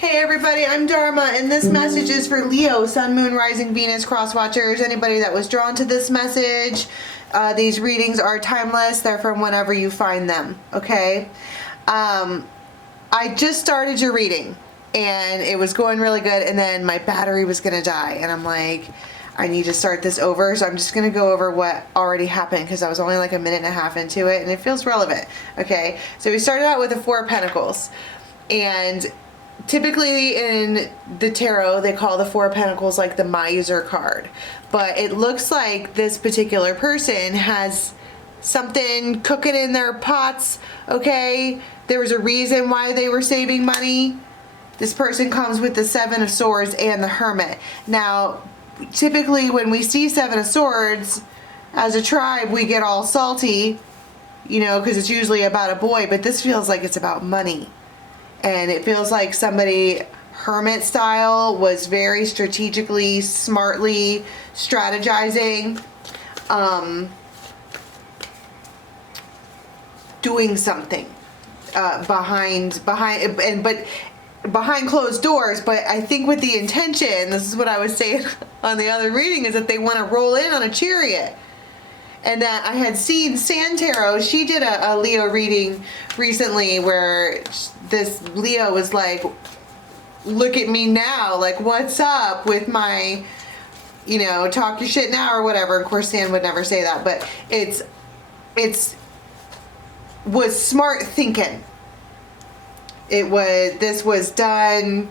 Hey everybody, I'm Dharma, and this message is for Leo, Sun, Moon, Rising, Venus, cross watchers, anybody that was drawn to this message. These readings are timeless. They're from whenever you find them, okay? I just started your reading, and it was going really good, and then my battery was going to die, and I'm like, I need to start this over, so I'm just going to go over what already happened, because I was only like a minute and a half into it, and it feels relevant, okay? So we started out with the Four of Pentacles, and typically in the tarot, they call the Four of Pentacles like the miser card. But it looks like this particular person has something cooking in their pots, okay? There was a reason why they were saving money. This person comes with the Seven of Swords and the Hermit. Now, typically when we see Seven of Swords, as a tribe, we get all salty, you know, because it's usually about a boy. But this feels like it's about money. And it feels like somebody, hermit style, was very strategically, smartly strategizing, doing something behind closed doors. But I think with the intention, this is what I was saying on the other reading, is that they want to roll in on a chariot. And that I had seen San Tarot, she did a Leo reading recently where this Leo was like, look at me now, like what's up with my, you know, talk your shit now or whatever. Of course San would never say that, but was smart thinking. This was done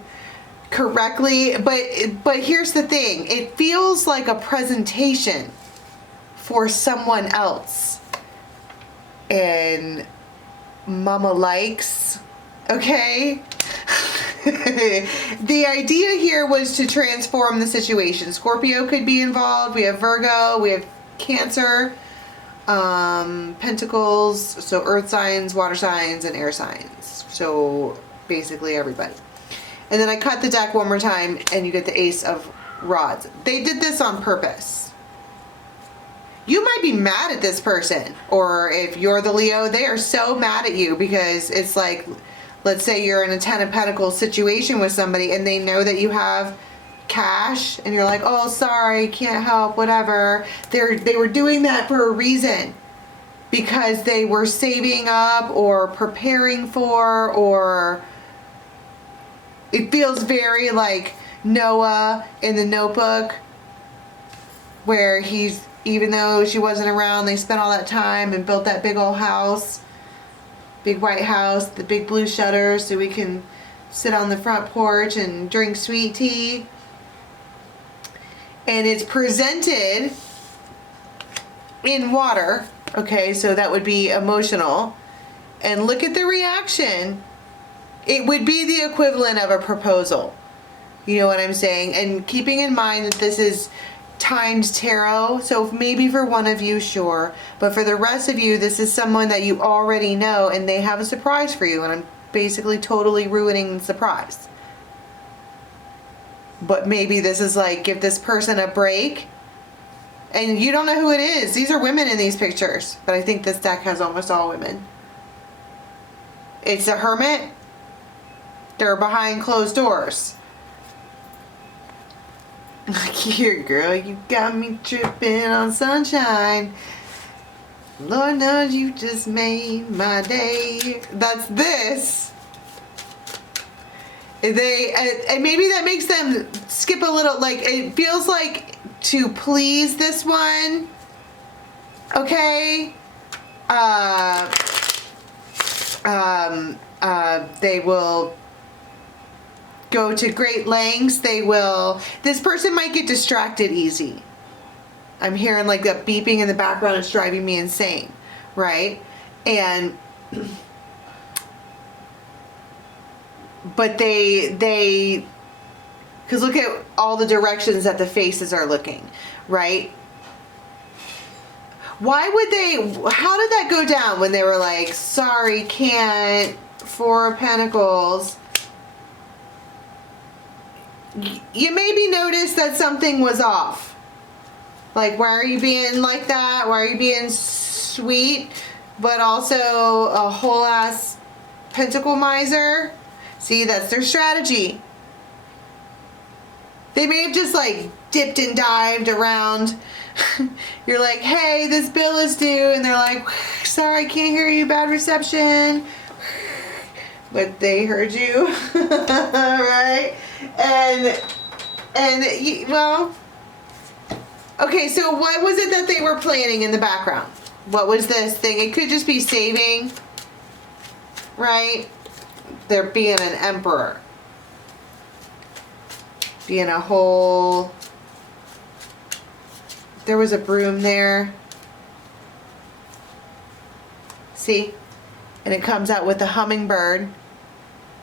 correctly, but here's the thing, it feels like a presentation for someone else, and mama likes, okay? The idea here was to transform the situation. Scorpio could be involved. We have Virgo, we have Cancer, Pentacles, so earth signs, water signs, and air signs. So basically everybody. And then I cut the deck one more time and you get the Ace of Rods. They did this on purpose. You might be mad at this person, or if you're the Leo, they are so mad at you because it's like, let's say you're in a Ten of Pentacles situation with somebody and they know that you have cash and you're like, oh, sorry, can't help, whatever. They were doing that for a reason, because they were saving up or preparing for, or it feels very like Noah in The Notebook, where he's, even though she wasn't around, they spent all that time and built that big old house, big white house, the big blue shutters, so we can sit on the front porch and drink sweet tea. And it's presented in water, okay, so that would be emotional. And look at the reaction. It would be the equivalent of a proposal. You know what I'm saying? And keeping in mind that this is timed tarot, so maybe for one of you, sure, but for the rest of you, this is someone that you already know and they have a surprise for you, and I'm basically totally ruining the surprise. But maybe this is like, give this person a break, and you don't know who it is. These are women in these pictures, but I think this deck has almost all women. It's a hermit. They're behind closed doors. Here, girl, you got me tripping on sunshine. Lord knows you just made my day. That's this. And maybe that makes them skip a little, like, it feels like to please this one. Okay. They will go to great lengths. This person might get distracted easy. I'm hearing like a beeping in the background. It's driving me insane, right? But because look at all the directions that the faces are looking, right? How did that go down when they were like, sorry, can't, Four of Pentacles? You maybe noticed that something was off. Like, why are you being like that? Why are you being sweet, but also a whole ass pentacle miser? See, that's their strategy. They may have just like dipped and dived around. You're like, hey, this bill is due. And they're like, sorry, I can't hear you, bad reception. But they heard you, right? Well, okay, so what was it that they were planning in the background? What was this thing? It could just be saving, right? They're being an emperor. Being a whole... There was a broom there. See? And it comes out with the hummingbird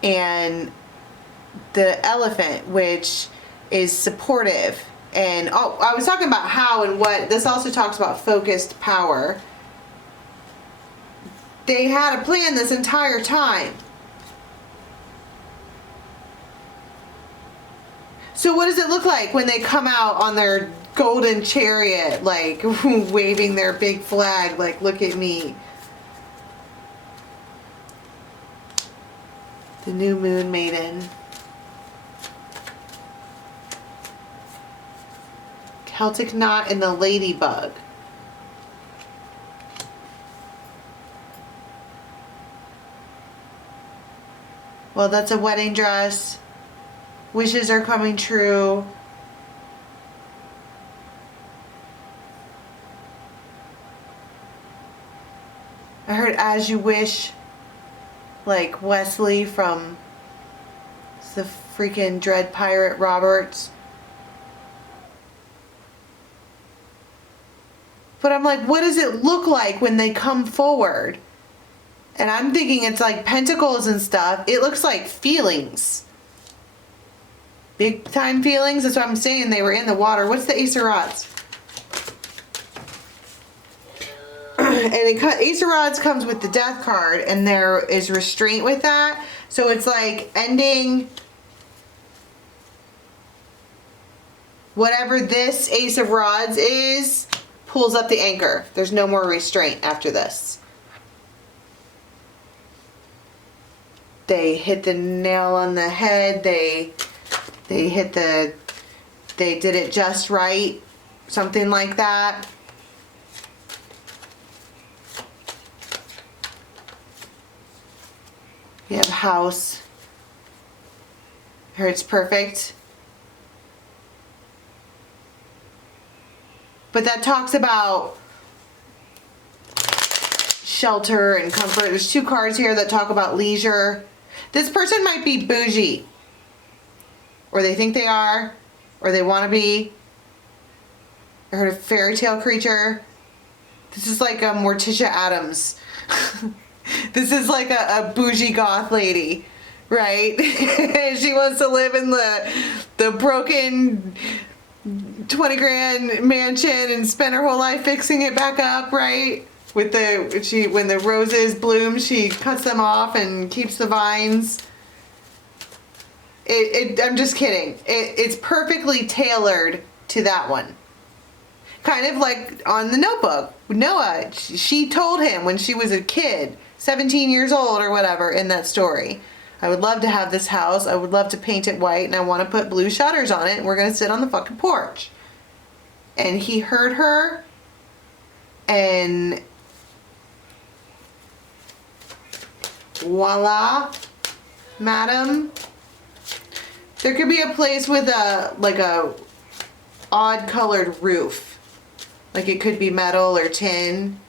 and the elephant, which is supportive. And oh, I was talking about how and what. This also talks about focused power. They had a plan this entire time. So what does it look like when they come out on their golden chariot, like waving their big flag, like, look at me? The new moon maiden. Celtic knot and the ladybug. Well, that's a wedding dress. Wishes are coming true. I heard as you wish, like Wesley from the freaking Dread Pirate Roberts. But I'm like, what does it look like when they come forward? And I'm thinking it's like pentacles and stuff. It looks like feelings. Big time feelings. That's what I'm saying. They were in the water. What's the Ace of Rods? And Ace of Rods comes with the Death card, and there is restraint with that. So it's like ending whatever this Ace of Rods is, pulls up the anchor. There's no more restraint after this. They hit the nail on the head. They did it just right. Something like that. You have house. Here it's perfect. But that talks about shelter and comfort. There's two cards here that talk about leisure. This person might be bougie. Or they think they are. Or they want to be. I heard a fairy tale creature. This is like a Morticia Adams. This is like a bougie goth lady, right? She wants to live in the broken 20 grand mansion and spend her whole life fixing it back up, right? With when the roses bloom, she cuts them off and keeps the vines. I'm just kidding. It's perfectly tailored to that one. Kind of like on the Notebook. Noah, she told him when she was a kid, 17 years old or whatever, in that story, I would love to have this house. I would love to paint it white, and I want to put blue shutters on it, and we're going to sit on the fucking porch. And he heard her, and voila, madam. There could be a place with a odd colored roof. Like it could be metal or tin,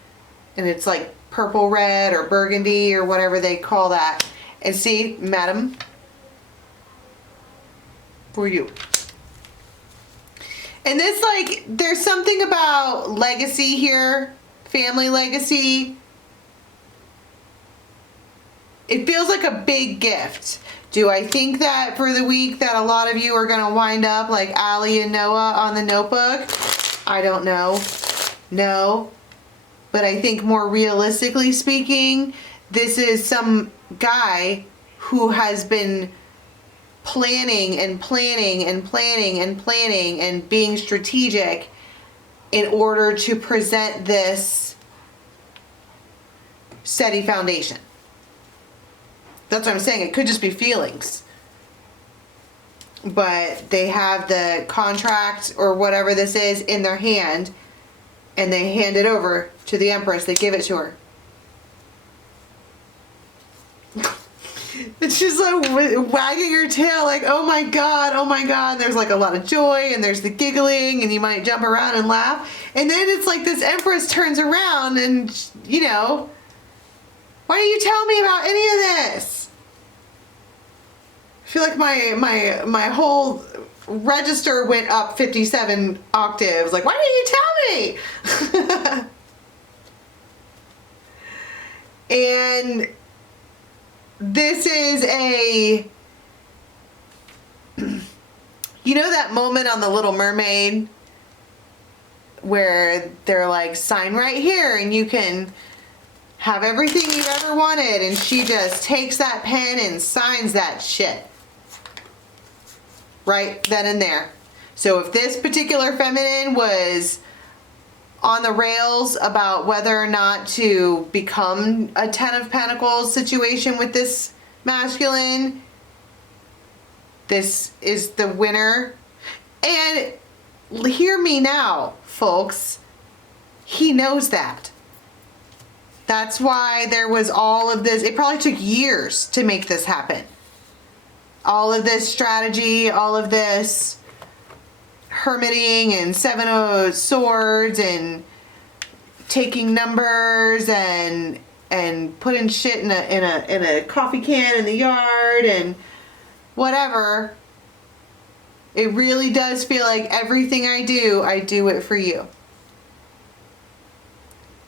and it's like purple red or burgundy or whatever they call that. And see, madam, for you. And this, like, there's something about legacy here, family legacy. It feels like a big gift. Do I think that for the week that a lot of you are going to wind up like Allie and Noah on the Notebook? I don't know. No. But I think more realistically speaking, this is some guy who has been planning and planning and planning and planning and being strategic in order to present this steady foundation. That's what I'm saying. It could just be feelings. But they have the contract or whatever this is in their hand, and they hand it over to the Empress. They give it to her. It's just like wagging your tail like, oh my God, oh my God. There's like a lot of joy, and there's the giggling, and you might jump around and laugh. And then it's like this Empress turns around and, you know, why didn't you tell me about any of this? I feel like my whole register went up 57 octaves. Like, why didn't you tell me? And this is a, you know that moment on The Little Mermaid where they're like, sign right here and you can have everything you've ever wanted, and she just takes that pen and signs that shit right then and there. So if this particular feminine was on the rails about whether or not to become a Ten of Pentacles situation with this masculine, this is the winner. And hear me now, folks. He knows that. That's why there was all of this. It probably took years to make this happen. All of this strategy, all of this hermiting and Seven of Swords and taking numbers and putting shit in a coffee can in the yard and whatever. It really does feel like everything I do it for you.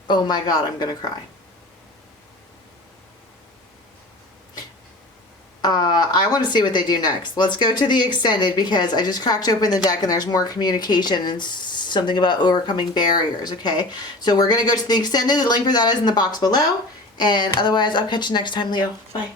Oh my God, I'm gonna cry. I want to see what they do next. Let's go to the extended, because I just cracked open the deck and there's more communication and something about overcoming barriers, okay? So we're going to go to the extended. The link for that is in the box below. And otherwise, I'll catch you next time, Leo. Bye.